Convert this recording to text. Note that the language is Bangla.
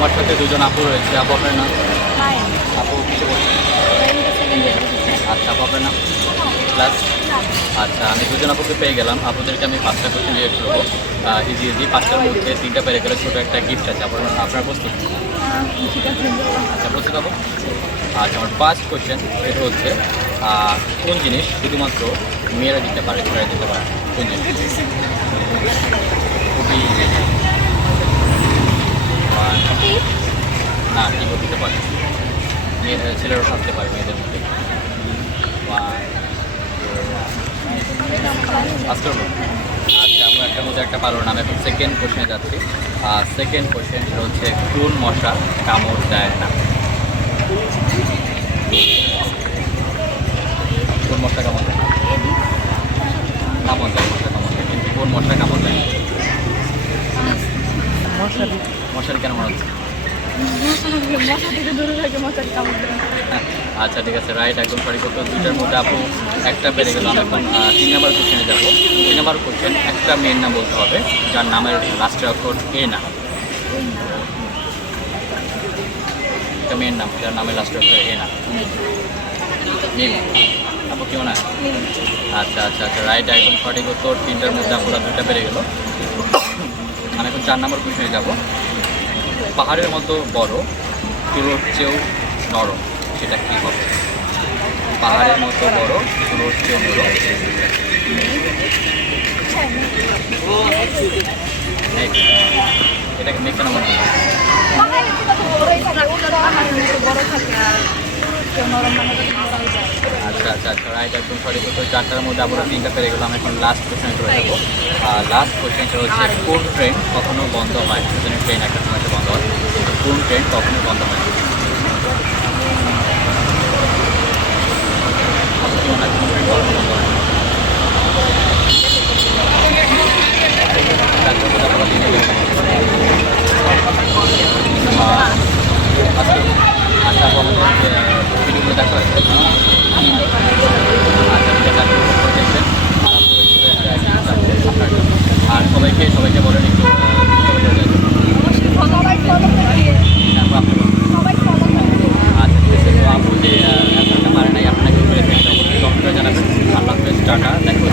আমার সাথে দুজন আপু রয়েছে। আপু আপনার নাম? নাইন। আপু কিসে পড়ছেন? Second year. আচ্ছা, আপু আপনার নাম? ক্লাস? আচ্ছা, আমি দুজন আপুকে পেয়ে গেলাম। আপুদেরকে আমি 5টা কোশ্চেন জিজ্ঞেস করবো। ইজি ইজি 5টার মধ্যে 3টা পেরে গেলে ছোটো একটা গিফট আছে। আপনার প্রস্তুত? ঠিক আছে। আচ্ছা, প্রস্তুত হবো। আচ্ছা, আমার ফার্স্ট কোশ্চেন এটা হচ্ছে কোন জিনিস শুধুমাত্র মেয়েরা দিতে পারে, ছেলেরা দিতে পারে না? কোন জিনিস? খুবই না, ঠিক দিতে পারে, ছেলেরাও থাকতে পারে মেয়েদের মধ্যে। আচ্ছা, আমরা একটার মধ্যে একটা পারো না। আমি এখন সেকেন্ড কোশ্চেনে যাচ্ছি। সেকেন্ড কোশ্চেন হচ্ছে কোন মশা কামড় দেয় না? কোন মশা কামড় দেয় না? কামড় দেয়, মশা কামড় দেয়, কিন্তু কোন মশা কামড় দেয়? মশারি। মশারি কেন মনে হচ্ছে? মশা থেকে দূরে থাকে, মশারি কামড় দেয়। আচ্ছা, ঠিক আছে, রাইট, একদম সঠিক উত্তর। দুইটার মধ্যে আপু একটা পেরে গেলাম। এখন 3 নম্বর কোশ্চেনে যাবো। 3 নম্বর কোশ্চেন, একটা মেয়ের নাম বলতে হবে যার নামের লাস্টের অক্ষর এ না। একটা মেয়ের নাম যার নামের লাস্টের অক্ষর এ না। নীল। আপু কেউ না? আচ্ছা আচ্ছা আচ্ছা, রাইট, একদম সঠিক উত্তর। 3টার মধ্যে আপুরা 2টা পেরে গেল। আমি এখন 4 নম্বর কোশ্চেনে যাবো। পাহাড়ের মতো বড়, তুলোর চেয়েও নরম, সেটা কী হবে? পাহাড়ের মতো বড়, তুলোর চেয়েও নরম। মেঘ। এটাকে মেঘ কেন মনে হয়? আচ্ছা আচ্ছা আচ্ছা, রাইট, একদম সঠিক উত্তর। 4টার মধ্যে আমরা 3টা পেরে গেলাম। এখন লাস্ট কোশ্চেনে চলে যাবো। লাস্ট কোশ্চেনটা হচ্ছে কোন ট্রেন কখনো বন্ধ হয়? ট্রেন একটা সময় বন্ধ হয়, কিন্তু কোন ট্রেন কখনো বন্ধ হয়? আপনি কি মনে হয় কোন ট্রেন কখনো বন্ধ